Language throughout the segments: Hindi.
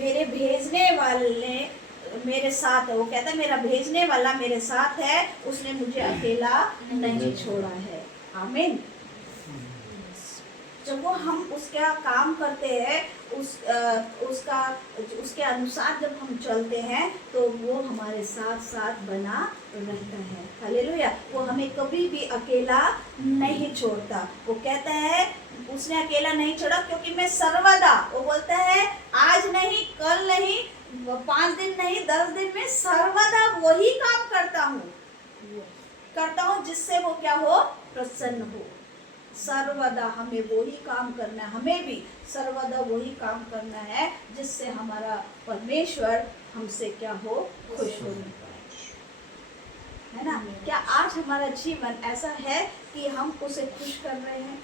मेरे भेजने वाले मेरे साथ है। वो कहता है मेरा भेजने वाला मेरे साथ है, उसने मुझे अकेला नहीं छोड़ा है। आमीन। जब वो हम उसका काम करते हैं, उसके अनुसार जब हम चलते हैं, तो वो हमारे साथ साथ बना रहता है। हालेलुया। वो हमें कभी भी अकेला नहीं छोड़ता। वो कहता है उसने अकेला नहीं छोड़ा, क्योंकि मैं सर्वदा, वो बोलता है आज नहीं, कल नहीं, 5 दिन नहीं, 10 दिन में सर्वदा वही काम करता हूँ जिससे वो क्या हो, प्रसन्न हो। सर्वदा हमें वही काम करना है, हमें भी सर्वदा वही काम करना है जिससे हमारा परमेश्वर हमसे क्या हो, खुश होने पाए, है ना। क्या आज हमारा जीवन ऐसा है कि हम उसे खुश कर रहे हैं,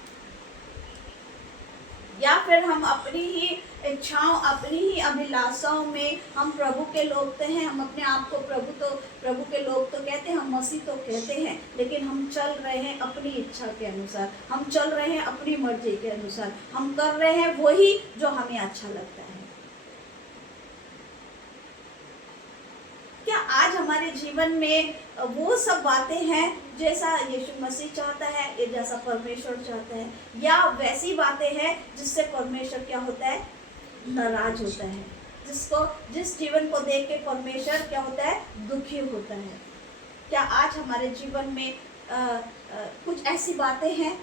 या फिर हम अपनी ही इच्छाओं, अपनी ही अभिलाषाओं में हम प्रभु के लोग तो हैं, हम अपने आप को प्रभु के लोग तो कहते हैं, हम मसीह तो कहते हैं, लेकिन हम चल रहे हैं अपनी इच्छा के अनुसार, हम चल रहे हैं अपनी मर्जी के अनुसार, हम कर रहे हैं वही जो हमें अच्छा लगता है। क्या आज हमारे जीवन में वो सब बातें हैं जैसा यीशु मसीह चाहता है, या जैसा परमेश्वर चाहता है, या वैसी बातें हैं जिससे परमेश्वर क्या होता है, नाराज होता है, जिस जीवन को देख के परमेश्वर क्या होता है, दुखी होता है। क्या आज हमारे जीवन में कुछ ऐसी बातें हैं,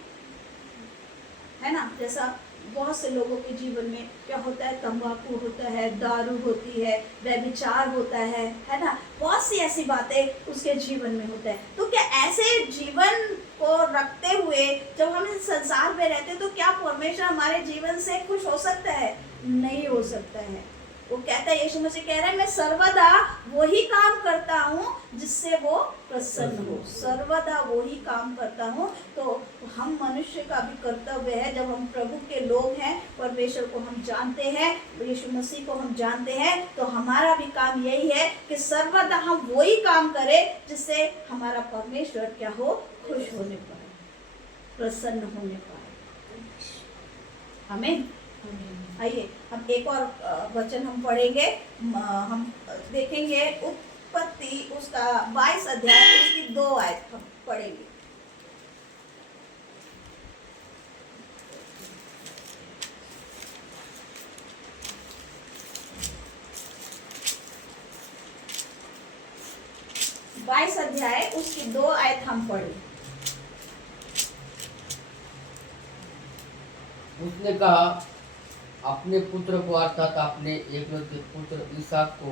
है ना, जैसा बहुत से लोगों के जीवन में क्या होता है, तंबाकू होता है, दारू होती है, व्यभिचार होता है ना, बहुत सी ऐसी बातें उसके जीवन में होता है। तो क्या ऐसे जीवन को रखते हुए जब हम इस संसार में रहते हैं, तो क्या परमेश्वर हमारे जीवन से खुश हो सकता है? नहीं हो सकता है। वो कहता है, यीशु मसीह कह रहा है, मैं सर्वदा वही काम करता हूँ जिससे वो प्रसन्न हो। सर्वदा वही काम करता हूँ। तो हम मनुष्य का भी कर्तव्य है, जब हम प्रभु के लोग हैं, परमेश्वर को हम जानते हैं, यीशु मसीह को हम जानते हैं, तो हमारा भी काम यही है कि सर्वदा हम वही काम करें जिससे हमारा परमेश्वर क्या हो, खुश होने पाए, प्रसन्न होने पाए। आमीन। आइए हम एक और वचन हम पढ़ेंगे, हम देखेंगे उत्पत्ति उसका 22 अध्याय उसकी 2 आयत हम पढ़ेंगे। बाईस अध्याय उसकी 2 आयत हम पढ़ें। उसने कहा अपने पुत्र को, अर्थात अपने एकलौते पुत्र इसहाक को,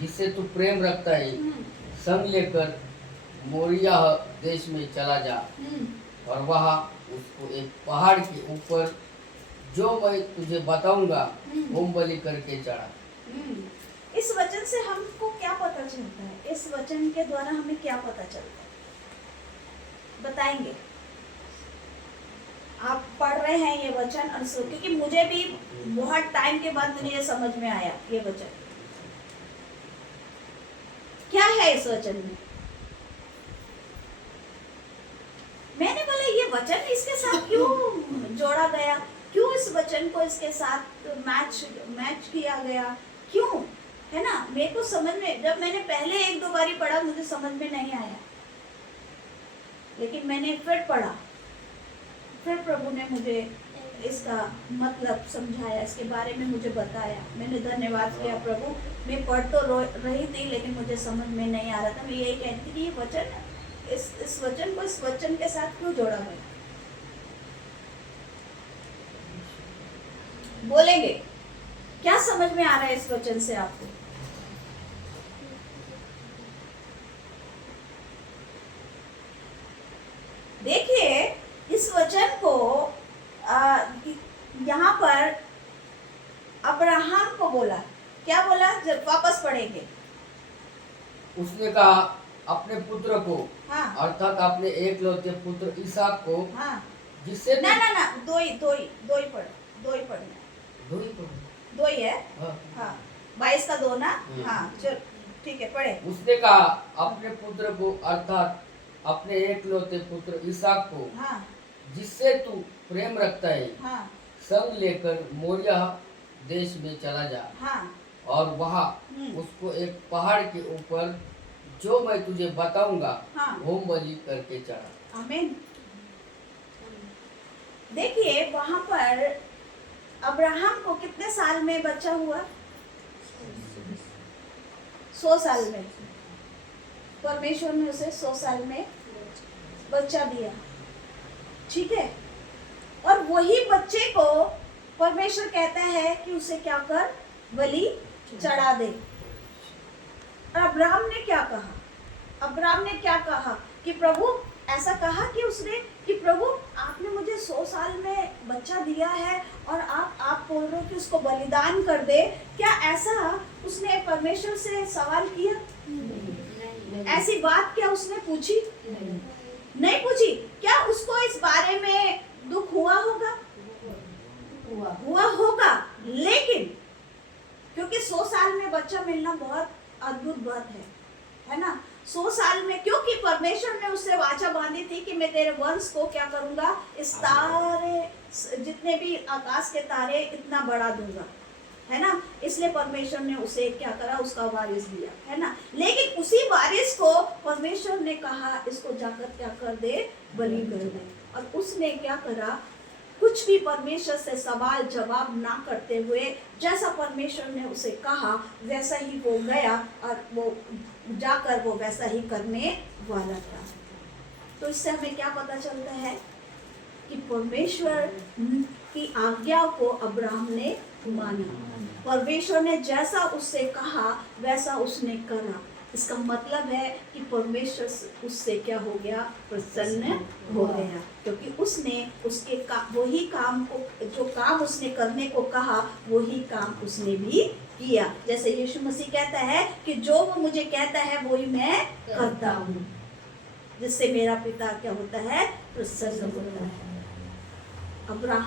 जिससे तू प्रेम रखता है, संग लेकर मोरिया देश में चला जा, और वहाँ उसको एक पहाड़ के ऊपर जो मैं तुझे बताऊंगा होम बलि करके चढ़ा। इस वचन से हमको क्या पता चलता है? इस वचन के द्वारा हमें क्या पता चलता है, बताएंगे? आप पढ़ रहे हैं ये वचन, और क्योंकि मुझे भी बहुत टाइम के बाद मुझे ये समझ में आया, ये वचन क्या है इस वचन में। मैंने बोला ये वचन इसके साथ क्यों जोड़ा गया, क्यों इस वचन को इसके साथ मैच किया गया, क्यों, है ना। मेरे को समझ में, जब मैंने पहले 1-2 बारी पढ़ा मुझे समझ में नहीं आया, लेकिन मैंने फिर पढ़ा, फिर प्रभु ने मुझे इसका मतलब समझाया, इसके बारे में मुझे बताया। मैंने धन्यवाद किया प्रभु, मैं पढ़ तो रही थी लेकिन मुझे समझ में नहीं आ रहा था। मैं यही कहती थी कि ये वचन, इस वचन को इस वचन के साथ क्यों जोड़ा गया। बोलेंगे क्या समझ में आ रहा है इस वचन से आपको? देखिए इस वचन को यहाँ पर अब्राहम को बोला, क्या बोला, जब वापस पढ़ेंगे। उसने कहा अपने पुत्र को, हाँ, अर्थात अपने एकलौते पुत्र इसहाक को, हाँ, जिससे ना दो ही पढ़ना, दो ही है। हाँ 22 का 2 ना। हाँ चल ठीक है, पढ़े। उसने कहा अपने पुत्र को, अर्थात अपने एकलौते पुत्र इसहाक को, हाँ, जिससे तू प्रेम रखता है, हाँ, संग लेकर मोरिया देश में चला जा, हाँ, और वहाँ हम्म। उसको एक पहाड़ के ऊपर जो मैं तुझे बताऊंगा हाँ। होम बलि करके चढ़ा। आमीन। देखिए वहां पर अब्राहम को कितने साल में बच्चा हुआ? 100 साल में। परमेश्वर ने उसे 100 साल में बच्चा दिया, ठीक है। और वही बच्चे को परमेश्वर कहता है कि उसे क्या कर, बलि चढ़ा दे। और अब्राहम ने क्या कहा? अब्राहम ने क्या कहा कि प्रभु, ऐसा कहा कि उसने कि प्रभु आपने मुझे 100 साल में बच्चा दिया है और आप बोल रहे हो कि उसको बलिदान कर दे। क्या ऐसा उसने परमेश्वर से सवाल किया? ऐसी बात क्या उसने पूछी? नहीं पूछी। क्या उसको इस बारे में दुख हुआ होगा? हुआ होगा, लेकिन क्योंकि 100 साल में बच्चा मिलना बहुत अद्भुत बात है ना। 100 साल में, क्योंकि परमेश्वर ने उससे वाचा बांधी थी कि मैं तेरे वंश को क्या करूंगा, इस तारे, जितने भी आकाश के तारे इतना बड़ा दूंगा, है ना। इसलिए परमेश्वर ने उसे क्या करा, उसका वारिस दिया, है ना। लेकिन उसी वारिस को परमेश्वर ने कहा इसको जाकर क्या कर दे, बलि कर दे। और उसने क्या करा, कुछ भी परमेश्वर से सवाल जवाब ना करते हुए जैसा परमेश्वर ने उसे कहा वैसा ही वो गया और वो जाकर वो वैसा ही करने वाला था। तो इससे हमें क्या पता चलता है कि परमेश्वर की आज्ञा को अब्राहम ने माना। परमेश्वर ने जैसा उससे कहा वैसा उसने करा। इसका मतलब है कि परमेश्वर उससे क्या हो गया, प्रसन्न हो गया, क्योंकि उसने उसके वही काम को, जो काम उसने करने को कहा वही काम उसने भी किया। जैसे यीशु मसीह कहता है कि जो वो मुझे कहता है वही मैं करता हूँ, जिससे मेरा पिता क्या होता है, प्रसन्न होता है। अब्राहम